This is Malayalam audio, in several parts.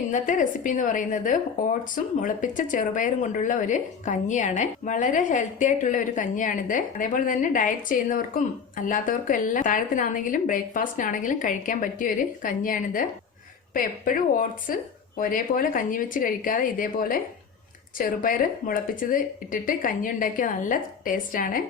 ഇന്നത്തെ റെസിപ്പി എന്ന് പറയുന്നത് ഓട്സും മുളപ്പിച്ച ചെറുപയറും കൊണ്ടുള്ള ഒരു കഞ്ഞിയാണ്. വളരെ ഹെൽത്തി ആയിട്ടുള്ള ഒരു കഞ്ഞിയാണിത്. അതേപോലെ തന്നെ ഡയറ്റ് ചെയ്യുന്നവർക്കും അല്ലാത്തവർക്കും എല്ലാം താഴത്തിനാണെങ്കിലും ബ്രേക്ക്ഫാസ്റ്റിനാണെങ്കിലും കഴിക്കാൻ പറ്റിയ ഒരു കഞ്ഞിയാണിത്. അപ്പോൾ എപ്പോഴും ഓട്സ് ഒരേപോലെ കഞ്ഞി വെച്ച് കഴിക്കാതെ ഇതേപോലെ ചെറുപയർ മുളപ്പിച്ചത് ഇട്ടിട്ട് കഞ്ഞി ഉണ്ടാക്കിയ നല്ല ടേസ്റ്റാണ്.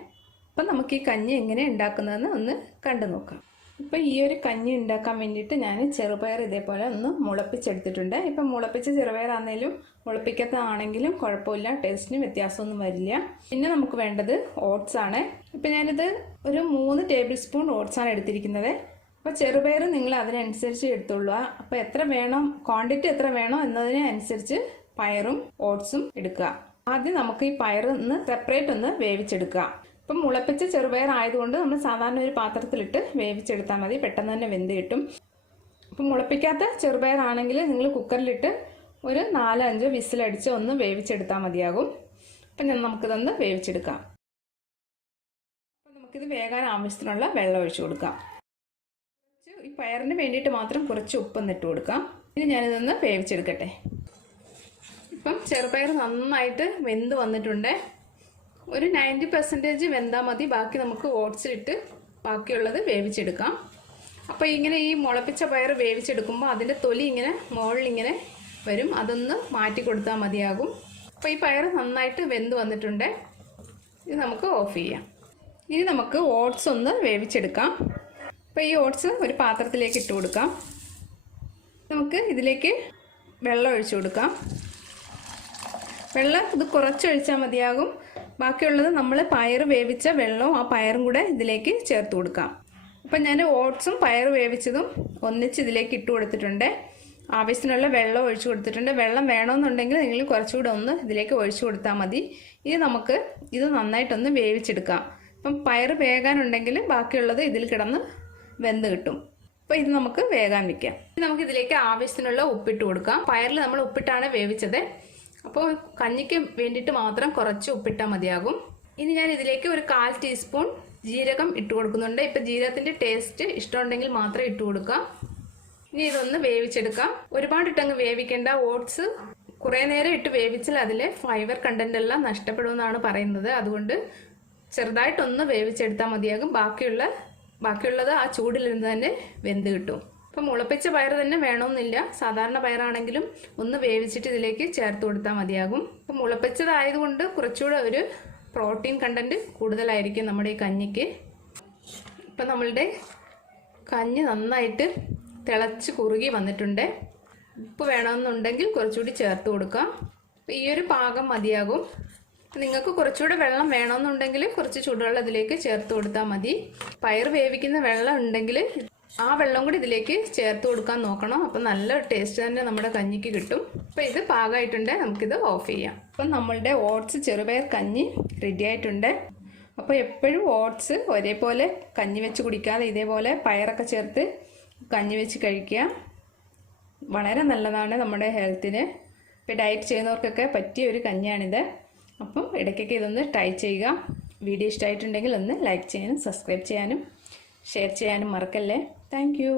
അപ്പം നമുക്ക് ഈ കഞ്ഞി എങ്ങനെ ഉണ്ടാക്കുന്നതെന്ന് ഒന്ന് കണ്ടു നോക്കാം. ഇപ്പം ഈ ഒരു കഞ്ഞി ഉണ്ടാക്കാൻ വേണ്ടിയിട്ട് ഞാൻ ചെറുപയർ ഇതേപോലെ ഒന്ന് മുളപ്പിച്ചെടുത്തിട്ടുണ്ട്. ഇപ്പം മുളപ്പിച്ച ചെറുപയറാണെങ്കിലും മുളപ്പിക്കാത്തതാണെങ്കിലും കുഴപ്പമില്ല, ടേസ്റ്റിന് വ്യത്യാസമൊന്നും വരില്ല. പിന്നെ നമുക്ക് വേണ്ടത് ഓട്സ് ആണ്. ഇപ്പം ഞാനിത് ഒരു 3 ടേബിൾ സ്പൂൺ ഓട്സാണ് എടുത്തിരിക്കുന്നത്. അപ്പോൾ ചെറുപയർ നിങ്ങൾ അതിനനുസരിച്ച് എടുത്തുള്ളൂ. അപ്പോൾ എത്ര വേണം, ക്വാണ്ടിറ്റി എത്ര വേണോ എന്നതിനനുസരിച്ച് പയറും ഓട്സും എടുക്കുക. ആദ്യം നമുക്ക് ഈ പയർ ഒന്ന് സെപ്പറേറ്റ് ഒന്ന് വേവിച്ചെടുക്കുക. ഇപ്പം മുളപ്പിച്ച ചെറുപയർ ആയതുകൊണ്ട് നമ്മൾ സാധാരണ ഒരു പാത്രത്തിലിട്ട് വേവിച്ചെടുത്താൽ മതി, പെട്ടെന്ന് തന്നെ വെന്ത് കിട്ടും. ഇപ്പം മുളപ്പിക്കാത്ത ചെറുപയർ ആണെങ്കിൽ നിങ്ങൾ കുക്കറിലിട്ട് ഒരു 4-5 വിസിലടിച്ച് ഒന്ന് വേവിച്ചെടുത്താൽ മതിയാകും. അപ്പം നമുക്കിതൊന്ന് വേവിച്ചെടുക്കാം. അപ്പം നമുക്കിത് വേകാൻ ആവശ്യത്തിനുള്ള വെള്ളം ഒഴിച്ചു കൊടുക്കാം. ഈ പയറിന് വേണ്ടിയിട്ട് മാത്രം കുറച്ച് ഉപ്പൊന്ന് ഇട്ട് കൊടുക്കാം. ഇനി ഞാനിതൊന്ന് വേവിച്ചെടുക്കട്ടെ. ഇപ്പം ചെറുപയർ നന്നായിട്ട് വെന്ത് വന്നിട്ടുണ്ട്. ഒരു 90% വെന്താൽ മതി. ബാക്കി നമുക്ക് ഓട്സിലിട്ട് ബാക്കിയുള്ളത് വേവിച്ചെടുക്കാം. അപ്പോൾ ഇങ്ങനെ ഈ മുളപ്പിച്ച പയർ വേവിച്ചെടുക്കുമ്പോൾ അതിൻ്റെ തൊലി ഇങ്ങനെ മുകളിലിങ്ങനെ വരും, അതൊന്ന് മാറ്റി കൊടുത്താൽ മതിയാകും. അപ്പോൾ ഈ പയർ നന്നായിട്ട് വെന്ത് വന്നിട്ടുണ്ട്. ഇത് നമുക്ക് ഓഫ് ചെയ്യാം. ഇനി നമുക്ക് ഓട്സ് ഒന്ന് വേവിച്ചെടുക്കാം. അപ്പോൾ ഈ ഓട്സ് ഒരു പാത്രത്തിലേക്ക് ഇട്ട് കൊടുക്കാം. നമുക്ക് ഇതിലേക്ക് വെള്ളം ഒഴിച്ചു കൊടുക്കാം. വെള്ളം ഇത് കുറച്ചൊഴിച്ചാൽ മതിയാകും. ബാക്കിയുള്ളത് നമ്മൾ പയർ വേവിച്ച വെള്ളവും ആ പയറും കൂടെ ഇതിലേക്ക് ചേർത്ത് കൊടുക്കാം. അപ്പം ഞാൻ ഓട്സും പയർ വേവിച്ചതും ഒന്നിച്ച് ഇതിലേക്ക് ഇട്ട് കൊടുത്തിട്ടുണ്ട്. ആവശ്യത്തിനുള്ള വെള്ളം ഒഴിച്ചു കൊടുത്തിട്ടുണ്ട്. വെള്ളം വേണമെന്നുണ്ടെങ്കിൽ നിങ്ങൾ കുറച്ചുകൂടെ ഒന്ന് ഇതിലേക്ക് ഒഴിച്ചു കൊടുത്താൽ മതി. ഇനി നമുക്ക് ഇത് നന്നായിട്ടൊന്ന് വേവിച്ചെടുക്കാം. അപ്പം പയർ വേകാനുണ്ടെങ്കിൽ ബാക്കിയുള്ളത് ഇതിൽ കിടന്ന് വെന്ത് കിട്ടും. അപ്പോൾ ഇത് നമുക്ക് വേകാൻ വയ്ക്കാം. നമുക്ക് ഇതിലേക്ക് ആവശ്യത്തിനുള്ള ഉപ്പിട്ട് കൊടുക്കാം. പയറിൽ നമ്മൾ ഉപ്പിട്ടാണ് വേവിച്ചത്. അപ്പോൾ കഞ്ഞിക്ക് വേണ്ടിയിട്ട് മാത്രം കുറച്ച് ഉപ്പിട്ടാൽ മതിയാകും. ഇനി ഞാൻ ഇതിലേക്ക് ഒരു 1/4 ടീസ്പൂൺ ജീരകം ഇട്ട് കൊടുക്കുന്നുണ്ട്. ഇപ്പം ജീരകത്തിൻ്റെ ടേസ്റ്റ് ഇഷ്ടമുണ്ടെങ്കിൽ മാത്രം ഇട്ട് കൊടുക്കാം. ഇനി ഇതൊന്ന് വേവിച്ചെടുക്കാം. ഒരുപാട് ഇട്ടങ്ങ് വേവിക്കേണ്ട. ഓട്സ് കുറേ നേരം ഇട്ട് വേവിച്ചാൽ അതിലെ ഫൈബർ കണ്ടന്റ് എല്ലാം നഷ്ടപ്പെടുമെന്നാണ് പറയുന്നത്. അതുകൊണ്ട് ചെറുതായിട്ടൊന്ന് വേവിച്ചെടുത്താൽ മതിയാകും. ബാക്കിയുള്ളത് ആ ചൂടിലിരുന്ന് തന്നെ വെന്ത് കിട്ടും. ഇപ്പം മുളപ്പിച്ച പയർ തന്നെ വേണമെന്നില്ല. സാധാരണ പയറാണെങ്കിലും ഒന്ന് വേവിച്ചിട്ട് ഇതിലേക്ക് ചേർത്ത് കൊടുത്താൽ മതിയാകും. ഇപ്പം മുളപ്പിച്ചതായതുകൊണ്ട് കുറച്ചുകൂടെ ഒരു പ്രോട്ടീൻ കണ്ടന്റ് കൂടുതലായിരിക്കും നമ്മുടെ ഈ കഞ്ഞിക്ക്. ഇപ്പം നമ്മളുടെ കഞ്ഞി നന്നായിട്ട് തിളച്ച് കുറുകി വന്നിട്ടുണ്ട്. ഉപ്പ് വേണമെന്നുണ്ടെങ്കിൽ കുറച്ചുകൂടി ചേർത്ത് കൊടുക്കാം. ഈ ഒരു പാകം മതിയാകും. നിങ്ങൾക്ക് കുറച്ചുകൂടെ വെള്ളം വേണമെന്നുണ്ടെങ്കിൽ കുറച്ച് ചൂടുവെള്ളം ഇതിലേക്ക് ചേർത്ത് കൊടുത്താൽ മതി. പയർ വേവിക്കുന്ന വെള്ളം ഉണ്ടെങ്കിൽ ആ വെള്ളം കൂടി ഇതിലേക്ക് ചേർത്ത് കൊടുക്കാൻ നോക്കണം. അപ്പം നല്ല ടേസ്റ്റ് തന്നെ നമ്മുടെ കഞ്ഞിക്ക് കിട്ടും. അപ്പോൾ ഇത് പാകമായിട്ടുണ്ട്. നമുക്കിത് ഓഫ് ചെയ്യാം. അപ്പം നമ്മളുടെ ഓട്സ് ചെറുപയർ കഞ്ഞി റെഡി ആയിട്ടുണ്ട്. അപ്പോൾ എപ്പോഴും ഓട്സ് ഒരേപോലെ കഞ്ഞി വെച്ച് കുടിക്കാതെ ഇതേപോലെ പയറൊക്കെ ചേർത്ത് കഞ്ഞി വെച്ച് കഴിക്കുക. വളരെ നല്ലതാണ് നമ്മുടെ ഹെൽത്തിന്. ഇപ്പോൾ ഡയറ്റ് ചെയ്യുന്നവർക്കൊക്കെ പറ്റിയ ഒരു കഞ്ഞിയാണിത്. അപ്പം ഇടയ്ക്കൊക്കെ ഇതൊന്ന് ട്രൈ ചെയ്യുക. വീഡിയോ ഇഷ്ടമായിട്ടുണ്ടെങ്കിൽ ഒന്ന് ലൈക്ക് ചെയ്യാനും സബ്സ്ക്രൈബ് ചെയ്യാനും ഷെയർ ചെയ്യാനും മറക്കല്ലേ. Thank you.